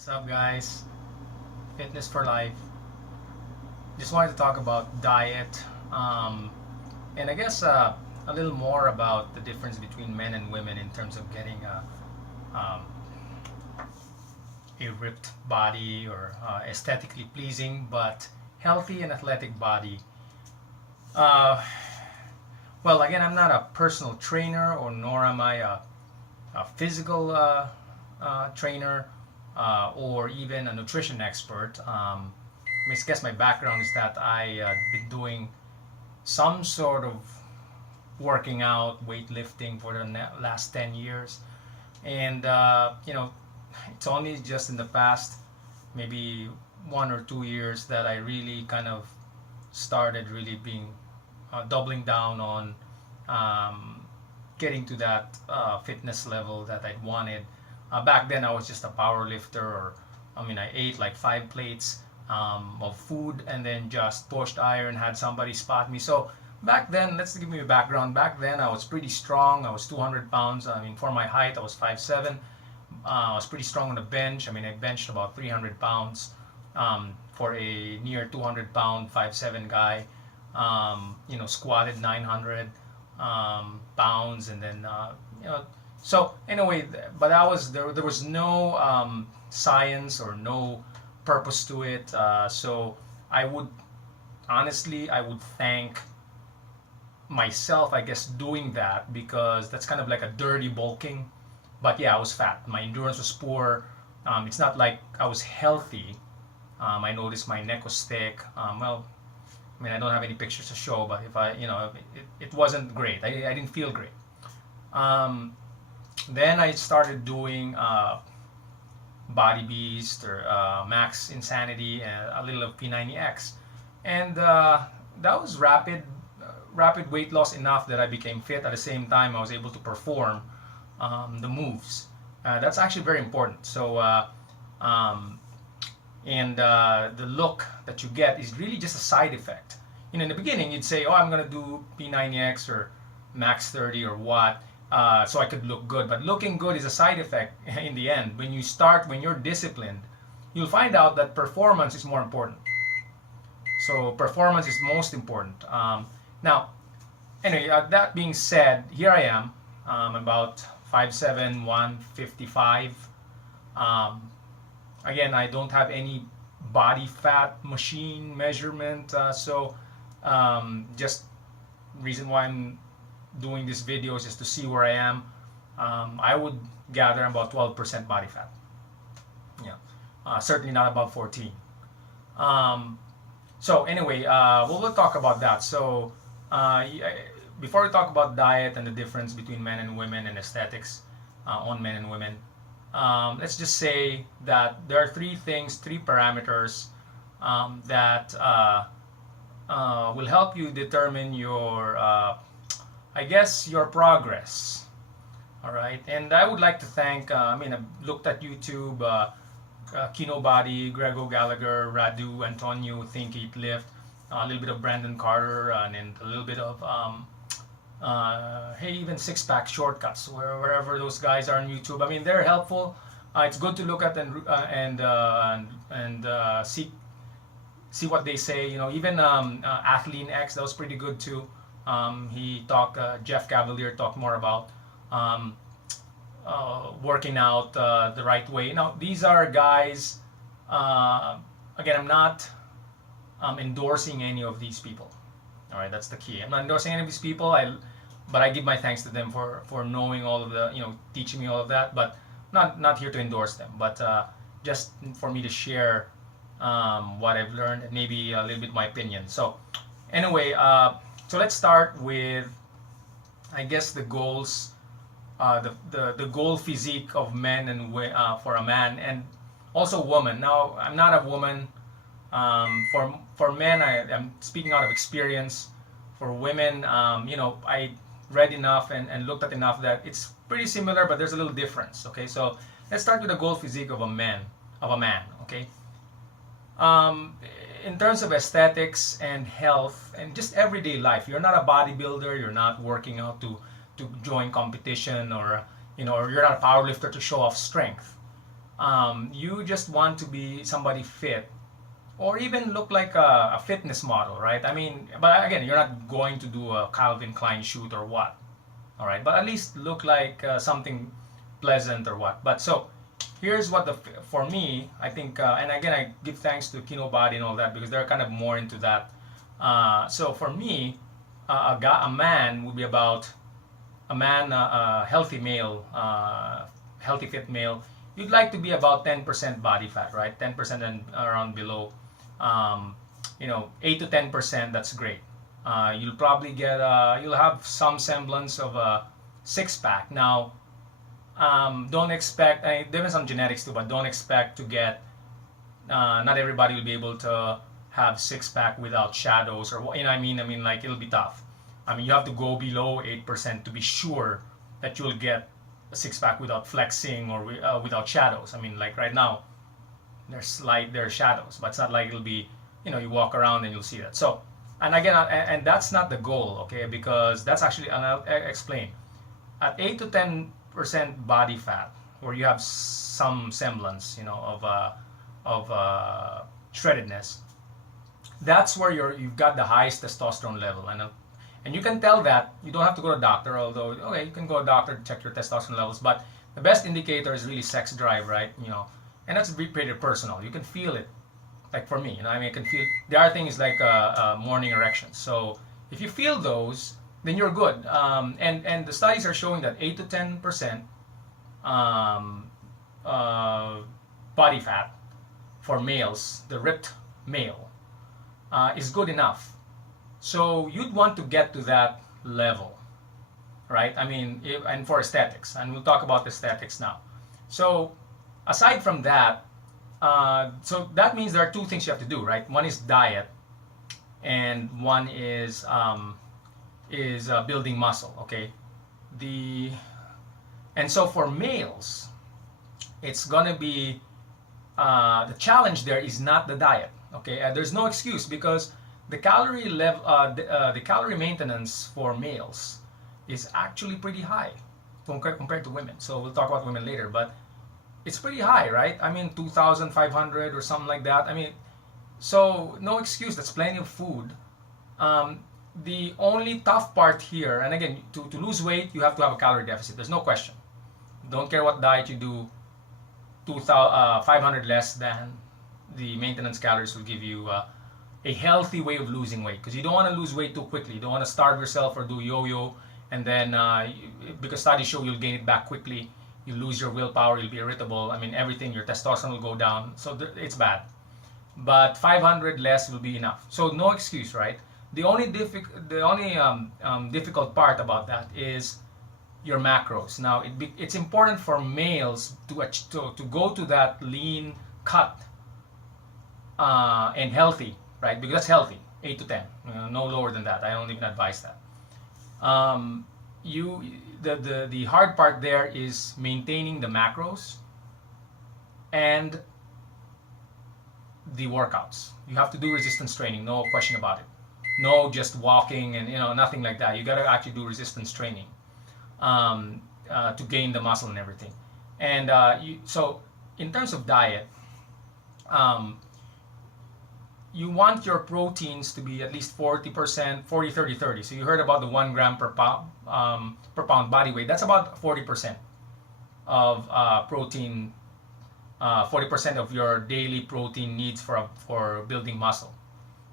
What's up, guys? Fitness for life. Just wanted to talk about diet, and I guess a little more about the difference between men and women in terms of getting a ripped body or aesthetically pleasing but healthy and athletic body. Uh, well, again, I'm not a personal trainer, or nor am I a physical trainer or even a nutrition expert. I guess my background is that I been doing some sort of working out, weightlifting for the last 10 years. And, it's only just in the past maybe 1 or 2 years that I really kind of started really being doubling down on getting to that fitness level that I wanted. Back then, I was just a power lifter, or I ate like 5 plates of food and then just pushed iron, had somebody spot me. So back then, let's give you a background. Back then, I was pretty strong. I was 200 pounds. For my height, I was 5'7". I was pretty strong on the bench. I benched about 300 pounds for a near 200 pound 5'7" guy. Squatted 900 pounds, and then so anyway, but there was no science or no purpose to it. So I would I would thank myself, I guess, doing that, because that's kind of like a dirty bulking. But yeah, I was fat. My endurance was poor. It's not like I was healthy. I noticed my neck was thick. I don't have any pictures to show, but if it wasn't great. I didn't feel great. Then I started doing Body Beast or Max Insanity and a little of P90X, and that was rapid weight loss enough that I became fit. At the same time, I was able to perform the moves. That's actually very important. So the look that you get is really just a side effect. In the beginning, you'd say, "Oh, I'm gonna do P90X or Max 30 or what, so I could look good." But looking good is a side effect in the end. When you're disciplined, you'll find out that performance is more important. So performance is most important. Now, anyway, that being said, here I am. About 5'7", 155. Again, I don't have any body fat machine measurement, so just reason why I'm doing this video is just to see where I am. I would gather about 12% body fat. Yeah, certainly not above 14. So anyway, we'll talk about that. So before we talk about diet and the difference between men and women and aesthetics on men and women, let's just say that there are three parameters that will help you determine your, your progress. All right, and I would like to thank. I've looked at YouTube, Kinobody, Grego Gallagher, Radu, Antonio, Think Eat Lift, a little bit of Brandon Carter, and then a little bit of even Six Pack Shortcuts, wherever those guys are on YouTube. They're helpful. It's good to look at and see what they say. Even Athlean X, that was pretty good too. He talked. Jeff Cavalier talked more about working out the right way. Now, these are guys. Again, I'm not endorsing any of these people. All right, that's the key. I'm not endorsing any of these people. But I give my thanks to them for knowing all of the, teaching me all of that. But not here to endorse them, but just for me to share what I've learned and maybe a little bit my opinion. So anyway, so let's start with, I guess, the goals, the goal physique of men and for a man and also woman. Now, I'm not a woman. For men, I'm speaking out of experience. For women, I read enough and looked at enough that it's pretty similar, but there's a little difference. Okay, so let's start with the goal physique of a man. Okay, in terms of aesthetics and health and just everyday life, you're not a bodybuilder. You're not working out to join competition, or or you're not a power lifter to show off strength. You just want to be somebody fit, or even look like a fitness model, right? I mean, but again, you're not going to do a Calvin Klein shoot or what, all right? But at least look like something pleasant or what. But so here's what for me, I think, and again, I give thanks to Kinobody and all that because they're kind of more into that. So for me, a man would be about a man, a healthy male, healthy fit male. You'd like to be about 10% body fat, right? 10% and around below. 8 to 10%. That's great. You'll probably get, you'll have some semblance of a six pack. Now, don't expect, I mean, there is some genetics too, but don't expect to get, not everybody will be able to have six pack without shadows or, you know what I mean? I mean, like, it'll be tough. I mean, you have to go below 8% to be sure that you'll get a six pack without flexing or without shadows. I mean, like right now, there's shadows, but it's not like it'll be, you walk around and you'll see that. So, and again, and that's not the goal, okay? Because that's actually, and I'll explain. At 8 to 10% body fat, where you have some semblance, of shreddedness, that's where you've got the highest testosterone level, and you can tell that. You don't have to go to a doctor, although okay, you can go to a doctor to check your testosterone levels, but the best indicator is really sex drive, right? And that's pretty personal. You can feel it. Like for me, I mean, I can feel there are things like morning erections. So if you feel those, then you're good. And the studies are showing that 8 to 10% body fat for males, the ripped male, is good enough. So you'd want to get to that level, right? I mean, and for aesthetics, and we'll talk about aesthetics now. So aside from that, so that means there are two things you have to do, right? One is diet, and one is building muscle. Okay, and so for males, it's gonna be the challenge there is not the diet. Okay, there's no excuse because the calorie level, the calorie maintenance for males is actually pretty high compared to women. So we'll talk about women later, but it's pretty high, right? I mean, 2,500 or something like that. I mean, so no excuse. That's plenty of food. The only tough part here, and again, to lose weight, you have to have a calorie deficit. There's no question. Don't care what diet you do. 500 less than the maintenance calories will give you a healthy way of losing weight, because you don't want to lose weight too quickly. You don't want to starve yourself or do yo-yo, and then because studies show you'll gain it back quickly. You lose your willpower, you'll be irritable. I mean, everything, your testosterone will go down. So it's bad. But 500 less will be enough. So no excuse, right? The only difficult part about that is your macros. Now, it's important for males to go to that lean cut and healthy, right? Because that's healthy, 8 to 10. No lower than that. I don't even advise that. The hard part there is maintaining the macros and the workouts. You have to do resistance training, no question about it. No just walking and nothing like that. You got to actually do resistance training to gain the muscle and everything. And so in terms of diet, you want your proteins to be at least 40%, 40, 30, 30. So you heard about the 1 gram per pound body weight. That's about 40% of protein, 40% of your daily protein needs for building muscle.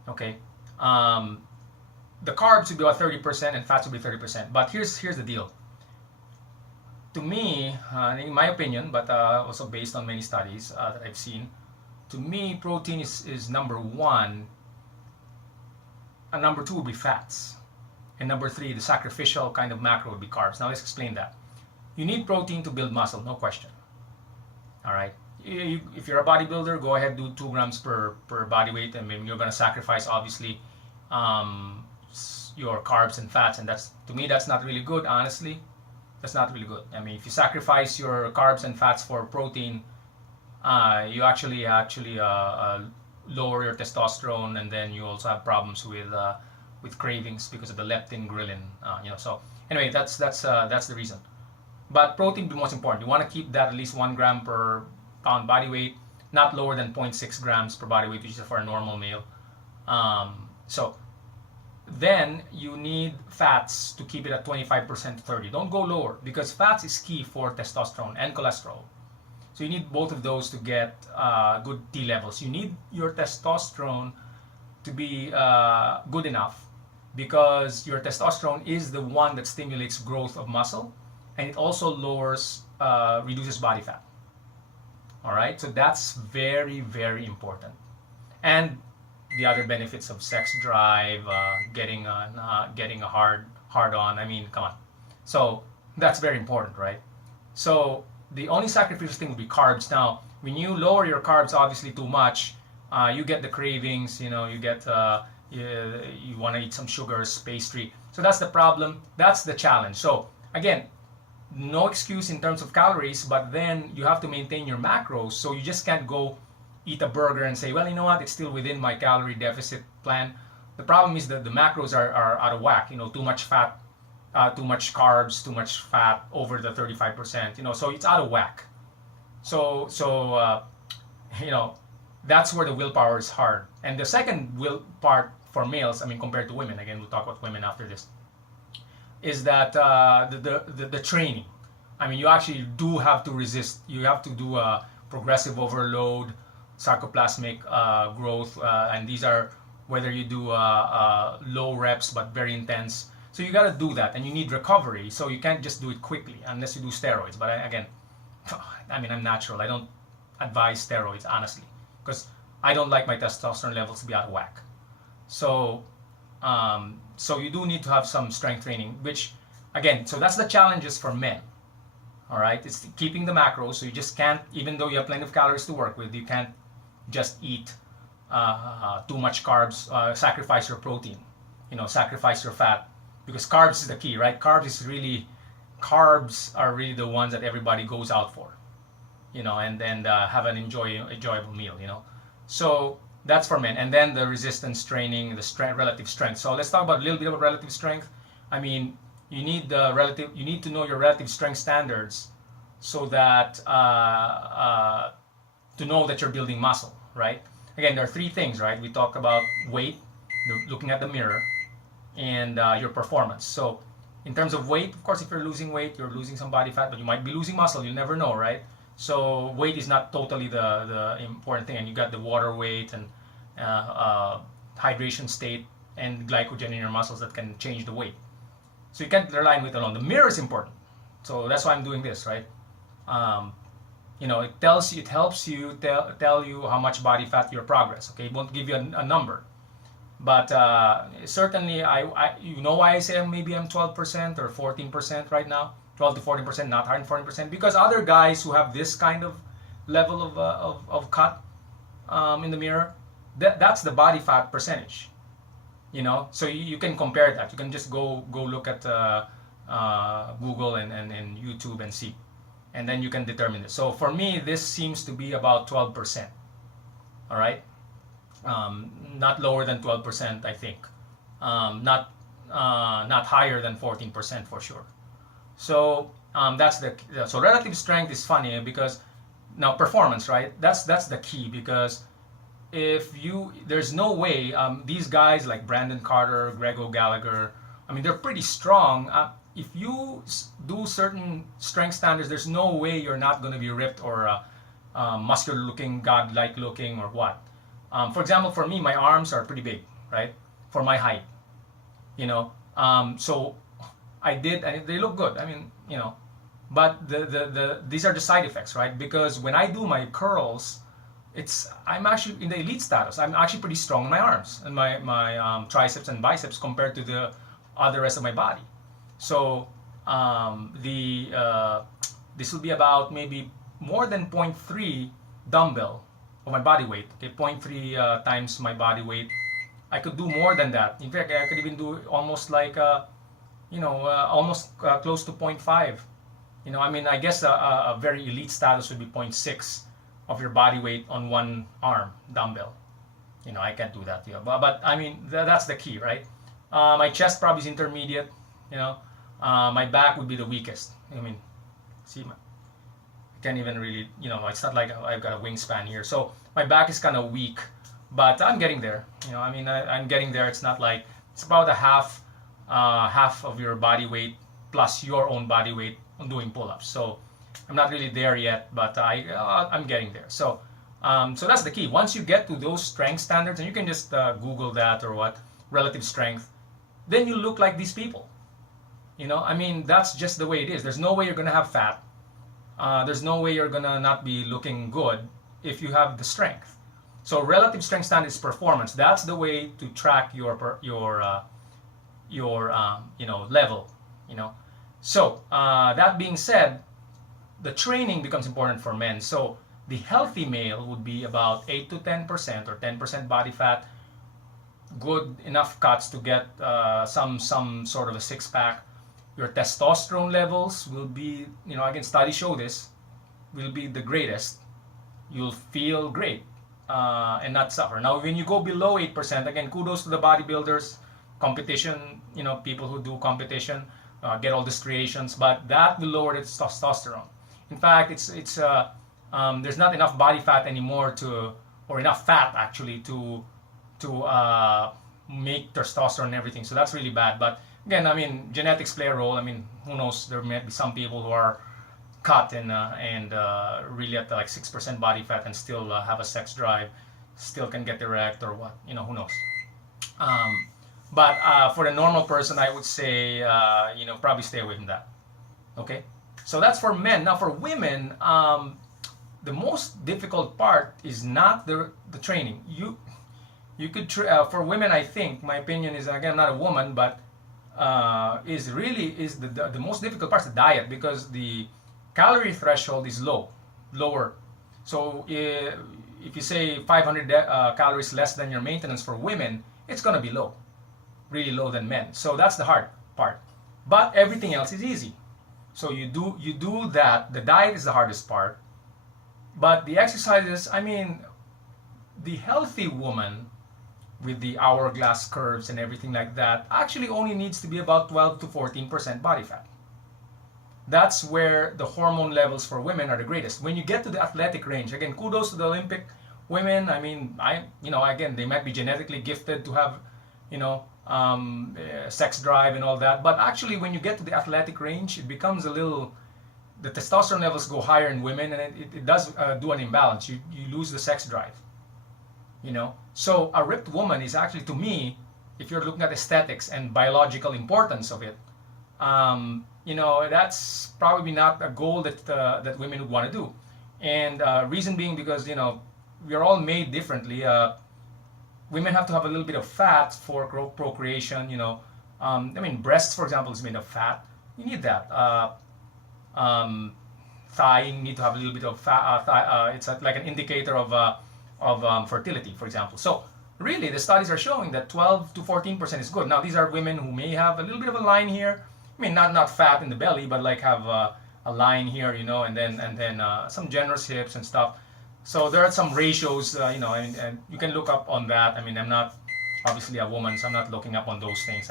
Okay. The carbs would be about 30% and fats would be 30%. But here's the deal. To me, in my opinion, but also based on many studies that I've seen, to me, protein is number one, and number two would be fats, and number three, the sacrificial kind of macro would be carbs. Now let's explain that. You need protein to build muscle, no question. All right. If you're a bodybuilder, go ahead, do 2 grams per body weight, and maybe you're going to sacrifice obviously your carbs and fats, and to me that's not really good. Honestly, that's not really good. I mean, if you sacrifice your carbs and fats for protein, you actually lower your testosterone, and then you also have problems with cravings because of the leptin, ghrelin. So anyway, that's the reason. But protein be most important. You want to keep that at least 1 gram per pound body weight, not lower than 0.6 grams per body weight, which is for a normal male. So then you need fats to keep it at 25% to 30. Don't go lower, because fats is key for testosterone and cholesterol. So you need both of those to get good T levels. You need your testosterone to be good enough, because your testosterone is the one that stimulates growth of muscle, and it also reduces body fat. All right, so that's very, very important. And the other benefits of sex drive, getting a hard on. I mean, come on. So that's very important, right? So the only sacrificial thing would be carbs. Now, when you lower your carbs obviously too much, you get the cravings. You get you want to eat some sugars, pastry. So that's the problem. That's the challenge. So again, no excuse in terms of calories, but then you have to maintain your macros. So you just can't go eat a burger and say, well, you know what, it's still within my calorie deficit plan. The problem is that the macros are out of whack. Too much fat, too much carbs, too much fat over the 35%. So it's out of whack. So that's where the willpower is hard. And the second will part for males, compared to women, again, we'll talk about women after this, is that the training. You actually do have to resist. You have to do a progressive overload, sarcoplasmic growth, and these are whether you do low reps but very intense. So you got to do that, and you need recovery. So you can't just do it quickly unless you do steroids. But I'm natural. I don't advise steroids, honestly, because I don't like my testosterone levels to be out of whack. So you do need to have some strength training, which, again, so that's the challenges for men. All right, it's keeping the macros. So you just can't, even though you have plenty of calories to work with, you can't just eat too much carbs, sacrifice your protein, sacrifice your fat, because carbs is the key, right? Carbs are really the ones that everybody goes out for, and have an enjoyable meal, So that's for men. And then the resistance training, the relative strength. So let's talk about a little bit about relative strength. You need to know your relative strength standards, so that to know that you're building muscle, right? Again, there are three things, right? We talk about weight, looking at the mirror, and your performance. So in terms of weight, of course, if you're losing weight, you're losing some body fat, but you might be losing muscle. You'll never know, right? So weight is not totally the important thing, and you got the water weight and hydration state and glycogen in your muscles that can change the weight. So you can't rely on weight alone. The mirror is important. So that's why I'm doing this, right? It helps you tell you how much body fat your progress. Okay, it won't give you a number, but certainly why I say maybe I'm 12% or 14% right now, 12 to 14%, not higher than 14%, because other guys who have this kind of level of cut in the mirror, that's the body fat percentage. So you can compare that. You can just go look at Google and YouTube and see, and then you can determine this. So for me, this seems to be about 12%. All right, not lower than 12%, I think. Not higher than 14% for sure. So that's so relative strength is funny, because now performance, right? That's the key, because there's no way these guys like Brandon Carter, Greg O'Gallagher, they're pretty strong. If you do certain strength standards, there's no way you're not going to be ripped or muscular looking, godlike looking, or what. For example, for me, my arms are pretty big, right? For my height, so I did, and they look good. But these are the side effects, right? Because when I do my curls, I'm actually in the elite status. I'm actually pretty strong in my arms and my triceps and biceps compared to the other rest of my body. So this will be about maybe more than 0.3 dumbbell of my body weight. Okay, 0.3 times my body weight. I could do more than that. In fact, I could even do almost like almost close to 0.5. I guess a very elite status would be 0.6 of your body weight on one arm dumbbell. I can't do that. But that's the key, right? My chest probably is intermediate. My back would be the weakest. See, Can't even really, it's not like I've got a wingspan here. So my back is kind of weak, but I'm getting there. I'm getting there. It's not like it's about a half of your body weight plus your own body weight on doing pull-ups. So I'm not really there yet, but I'm getting there. So that's the key. Once you get to those strength standards, and you can just Google that or what relative strength, then you look like these people. That's just the way it is. There's no way you're gonna have fat. There's no way you're gonna not be looking good if you have the strength. So relative strength standard is performance. That's the way to track your level. So that being said, the training becomes important for men. So the healthy male would be about 8 to 10% or 10% body fat, good enough cuts to get some sort of a six pack. Your testosterone levels will be, again, studies show this, will be the greatest. You'll feel great and not suffer. Now, when you go below 8%, again, kudos to the bodybuilders, competition, people who do competition, get all the striations, but that will lower the testosterone. In fact, there's not enough body fat anymore or enough fat actually to make testosterone and everything. So that's really bad. But again, genetics play a role. Who knows? There might be some people who are cut and really at like 6% body fat and still have a sex drive, still can get erect or what. Who knows? But for the normal person, I would say, probably stay away from that. Okay? So that's for men. Now for women, the most difficult part is not the training. You could for women, I think my opinion is, again, I'm not a woman, but is the most difficult part is the diet, because the calorie threshold is lower. So if you say 500 calories less than your maintenance for women, it's gonna be low, really low than men. So that's the hard part. But everything else is easy. So you do that. The diet is the hardest part. But the exercises, the healthy woman with the hourglass curves and everything like that actually only needs to be about 12 to 14% body fat. That's where the hormone levels for women are the greatest. When you get to the athletic range, again, kudos to the Olympic women. Again, they might be genetically gifted to have, sex drive and all that. But actually, when you get to the athletic range, it becomes the testosterone levels go higher in women, and it does do an imbalance. You lose the sex drive. So a ripped woman is actually, to me, if you're looking at aesthetics and biological importance of it, that's probably not a goal that women would want to do. And reason being because we are all made differently. Women have to have a little bit of fat for procreation. Breasts, for example, is made of fat. You need that. Thigh, you need to have a little bit of fat. It's like an indicator of fertility, for example. So really, the studies are showing that 12 to 14% is good. Now, these are women who may have a little bit of a line here. Not fat in the belly, but like have a line here, and then some generous hips and stuff. So there are some ratios, and you can look up on that. I'm not obviously a woman, so I'm not looking up on those things.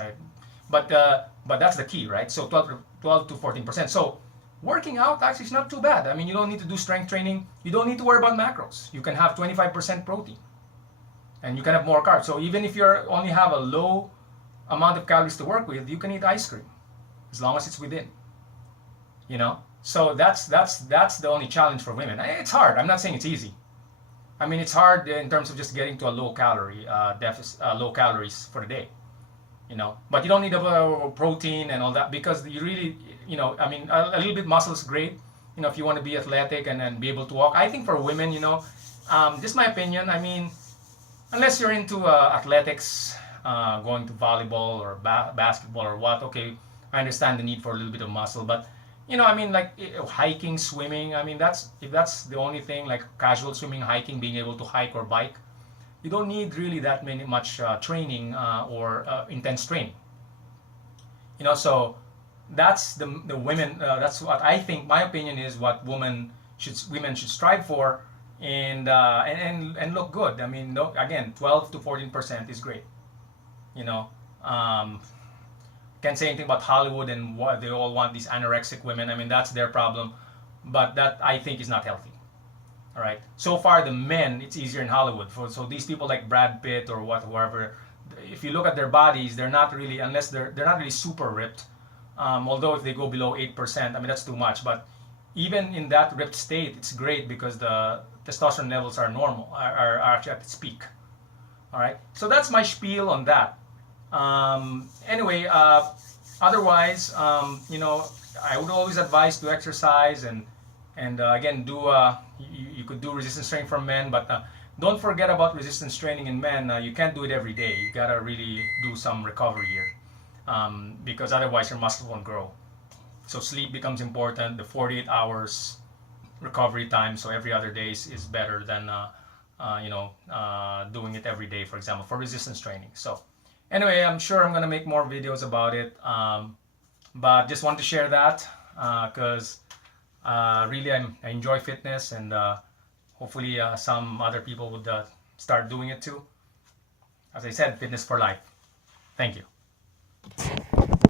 But that's the key, right? So 12 to 14%. So working out actually is not too bad. You don't need to do strength training. You don't need to worry about macros. You can have 25% protein, and you can have more carbs. So even if you only have a low amount of calories to work with, you can eat ice cream, as long as it's within. So that's the only challenge for women. It's hard. I'm not saying it's easy. It's hard in terms of just getting to a low calorie deficit, low calories for the day. But you don't need a protein and all that, because you really, a little bit muscle is great. If you want to be athletic and be able to walk. I think for women, just my opinion. Unless you're into athletics, going to volleyball or basketball or what. Okay, I understand the need for a little bit of muscle, but like hiking, swimming. If that's the only thing, like casual swimming, hiking, being able to hike or bike, you don't need really that much training or intense training. So that's the women. That's what I think. My opinion is what women should strive for, and look good. Again, 12 to 14% is great. Can't say anything about Hollywood and what they all want, these anorexic women. That's their problem. but that I think is not healthy. All right. So far, the men, it's easier in Hollywood. So these people like Brad Pitt or whoever, if you look at their bodies, they're not really, unless they're not really super ripped. Although if they go below 8%, I mean that's too much. But even in that ripped state, it's great because the testosterone levels are normal, are actually at its peak. All right. So that's my spiel on that. Anyway, otherwise, I would always advise to exercise and again do you could do resistance training for men, but don't forget about resistance training in men. You can't do it every day. You gotta really do some recovery here, because otherwise your muscle won't grow. So sleep becomes important. The 48 hours recovery time, so every other day is better than doing it every day, for example, for resistance training. So anyway, I'm sure I'm gonna make more videos about it, but just want to share that because really I enjoy fitness, and hopefully some other people would start doing it too. As I said, fitness for life. Thank you.